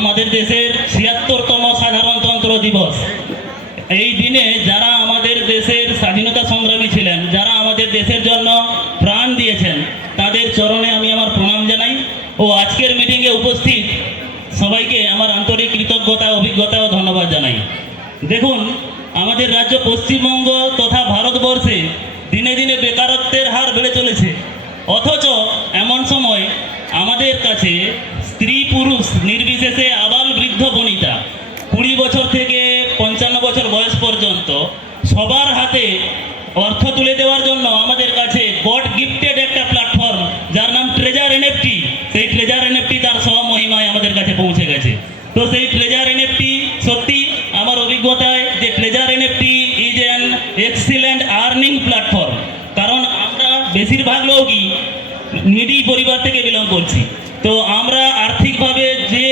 আমাদের দেশের ৭৬তম সাধারণতন্ত্র দিবস। এই দিনে যারা আমাদের দেশের স্বাধীনতা সংগ্রামী ছিলেন, যারা আমাদের দেশের জন্য প্রাণ দিয়েছেন, তাদের চরণে আমি আমার প্রণাম জানাই ও আজকের মিটিংয়ে উপস্থিত সবাইকে আমার আন্তরিক কৃতজ্ঞতা, অভিজ্ঞতা ও ধন্যবাদ জানাই। দেখুন, আমাদের রাজ্য পশ্চিমবঙ্গ তথা ভারতবর্ষে দিনে দিনে বেকারত্বের হার বেড়ে চলেছে। অথচ এমন সময় আমাদের কাছে স্ত্রী পুরুষ নির্বিশেষে আবাল বৃদ্ধ বনিতা 20 বছর থেকে 55 বছর বয়স পর্যন্ত সবার হাতে অর্থ তুলে দেওয়ার জন্য আমাদের কাছে গড গিফটেড একটা প্ল্যাটফর্ম, যার নাম ট্রেজার এনএফটি। সেই ট্রেজার এনএফটি তার স্বমহিমায় আমাদের কাছে পৌঁছে গেছে। তো সেই ট্রেজার এনএফটি সত্যি আমার অভিজ্ঞতায় যে treasure NFT is an excellent earning platform. কারণ আমরা বেশিরভাগ লোকই নিডি পরিবার থেকে বিলং করছি। তো আমরা আর্থিকভাবে যে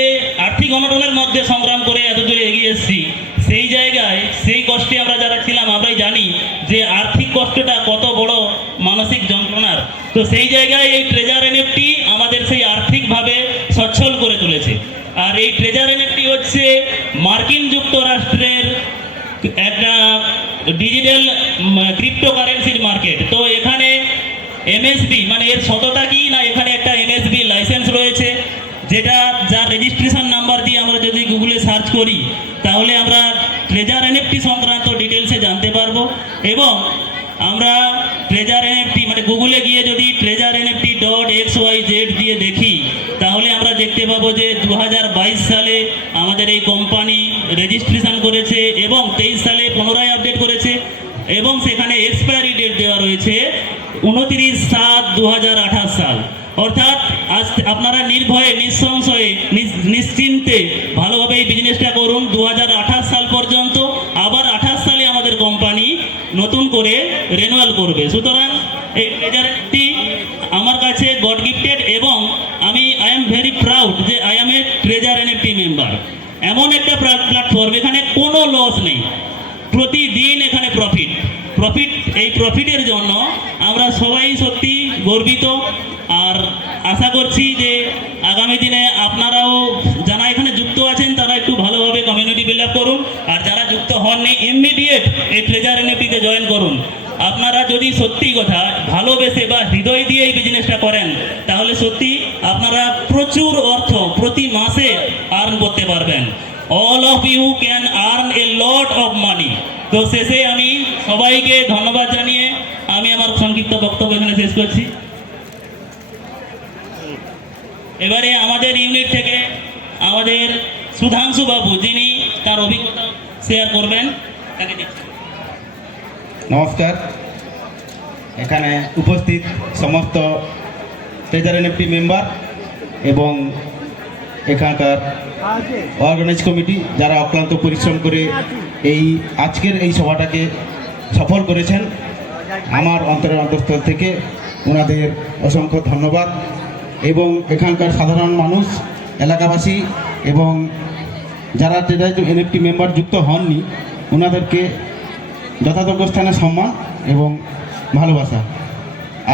আর্থিক অনটনের মধ্যে সংগ্রাম করে এত দূরে এগিয়ে এসেছি, সেই জায়গায় সেই কষ্টে আমরা যারা ছিলাম আমরাই জানি যে আর্থিক কষ্টটা কত বড় মানসিক যন্ত্রণার। তো সেই জায়গায় এই ট্রেজার এনএফটি আমাদের সেই আর্থিকভাবে সচ্ছল করে তুলেছে। আর এই ট্রেজার এনএফটি হচ্ছে মার্কিন যুক্তরাষ্ট্রের একটা ডিজিটাল ক্রিপ্টোকারেন্সির মার্কেট। তো এখানে এমএসবি মানে এর সততা কি না, এখানে একটা এমএসবি লাইসেন্স রয়েছে, যেটা যার রেজিস্ট্রেশন নাম্বার দিয়ে আমরা যদি গুগলে সার্চ করি তাহলে আমরা ট্রেজার এনএফটি সংক্রান্ত ডিটেলসে জানতে পারবো। এবং আমরা ট্রেজার এনএফটি মানে গুগলে গিয়ে যদি treasurenft.xyz দিয়ে দেখি তাহলে আমরা দেখতে পাবো যে 2022 সালে আমাদের এই কোম্পানি রেজিস্ট্রেশন করেছে এবং 23 সালে পুনরায় আপডেট করেছে এবং সেখানে এক্সপায়ারি ডেট দেওয়া রয়েছে 29/7/2028 সাল। অর্থাৎ আজ আপনারা নির্ভয়ে, নিঃসংশয়ে, নিশ্চিন্তে ভালোভাবে এই বিজনেসটা করুন 2028 সাল পর্যন্ত। আবার 28 সালে আমাদের কোম্পানি নতুন করে রেনুয়াল করবে। সুতরাং এই ট্রেজারটি আমার কাছে গড গিফটেড এবং আই এম ভেরি প্রাউড যে I M A treasure NFT member. এমন একটা প্ল্যাটফর্ম, এখানে কোনো লস নেই, প্রতিদিন এখানে প্রফিট। এই প্রফিটের জন্য আমরা সবাই সত্যি গর্বিত। আর আশা করছি যে আগামী দিনে আপনারাও যারা এখানে যুক্ত আছেন তারা একটু ভালোভাবে কমিউনিটি বিল্ড আপ করুন, আর যারা যুক্ত হননি ইমিডিয়েট এই ট্রেজার এনএফটিতে জয়েন করুন। আপনারা যদি সত্যি কথা ভালোবেসে বা হৃদয় দিয়ে এই বিজনেসটা করেন তাহলে সত্যি আপনারা প্রচুর অর্থ প্রতি মাসে আর্ন করতে পারবেন। All of you can earn a lot of money. তো শেষে আমি সবাইকে ধন্যবাদ জানিয়ে আমি আমার সংক্ষিপ্ত বক্তব্য এখানে শেষ করছি। এবারে আমাদের ইউনিট থেকে আমাদের সুধাংশু বাবু, যিনি তার অভিজ্ঞতা শেয়ার করবেন, তাকে দেখছি। নমস্কার। এখানে উপস্থিত সমস্ত ট্রেজার এনএফটি মেম্বার এবং এখানকার অর্গানাইজ কমিটি যারা অক্লান্ত পরিশ্রম করে আজকের এই সভাটাকে সফল করেছেন, আমার অন্তরের অন্তঃস্থল থেকে ওনাদের অসংখ্য ধন্যবাদ। এবং এখানকার সাধারণ মানুষ, এলাকাবাসী এবং যারা ট্রেজার এনএফটি মেম্বার যুক্ত হননি ওনাদেরকে যথাযোগ্য স্থানে সম্মান এবং ভালোবাসা।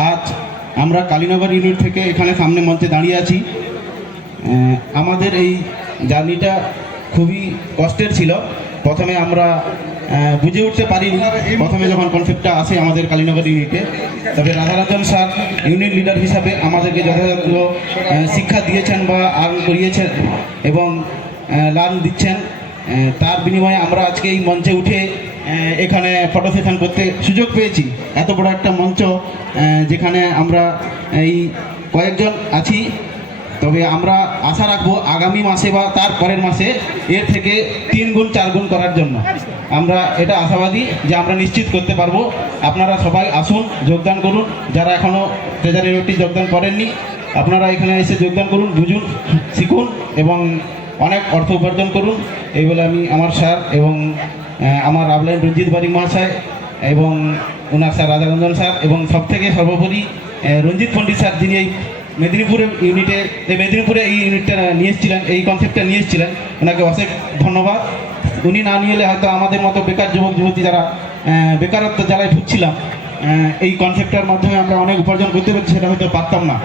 আজ আমরা কালীনগর ইউনিট থেকে এখানে সামনে মঞ্চে দাঁড়িয়ে আছি। আমাদের এই জার্নিটা খুবই কষ্টের ছিল। প্রথমে আমরা বুঝে উঠতে পারিনি প্রথমে যখন কনসেপ্টটা আসে আমাদের কালীনগর ইউনিটে। তবে রাধারঞ্জন স্যার ইউনিট লিডার হিসাবে আমাদেরকে যথাযথ শিক্ষা দিয়েছেন বা আর্ন করিয়েছেন এবং লার্ন দিচ্ছেন। তার বিনিময়ে আমরা আজকে এই মঞ্চে উঠে এখানে ফটো সেশন করতে সুযোগ পেয়েছি। এত বড় একটা মঞ্চ যেখানে আমরা এই কয়েকজন আছি, তবে আমরা আশা রাখবো আগামী মাসে বা তার পরের মাসে এর থেকে 3 গুণ 4 গুণ করার জন্য। আমরা এটা আশাবাদী যে আমরা নিশ্চিত করতে পারবো। আপনারা সবাই আসুন, যোগদান করুন। যারা এখনও ট্রেজার এনএফটি যোগদান করেননি আপনারা এখানে এসে যোগদান করুন, বুঝুন, শিখুন এবং অনেক অর্থ উপার্জন করুন। এই বলে আমি আমার স্যার এবং আমার আপলাইন রঞ্জিত বারিক মহাশয় এবং ওনার স্যার রাধারঞ্জন স্যার এবং সবথেকে সর্বোপরি রঞ্জিত পণ্ডিত স্যার, যিনি এই মেদিনীপুরে এই ইউনিটটা নিয়ে এসেছিলেন, এই কনসেপ্টটা নিয়ে এসেছিলেন, ওনাকে অশেষ ধন্যবাদ। উনি না নিয়ে এলে হয়তো আমাদের মতো বেকার যুবক যুবতী যারা বেকারত্ব জ্বালায় ভুগছিলাম এই কনসেপ্টটার মাধ্যমে আমরা অনেক উপার্জন করতে পারছি, সেটা হয়তো পারতাম না।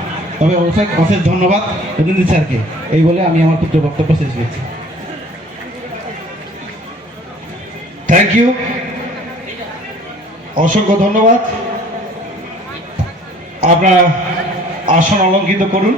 তবে অশেষ অশেষ ধন্যবাদ রবীন্দ্র স্যারকে। এই বলে আমি আমার পুত্র বক্তব্য শেষ করছি। থ্যাংক ইউ, অসংখ্য ধন্যবাদ। আপনারা আসন অলঙ্কৃত করুন।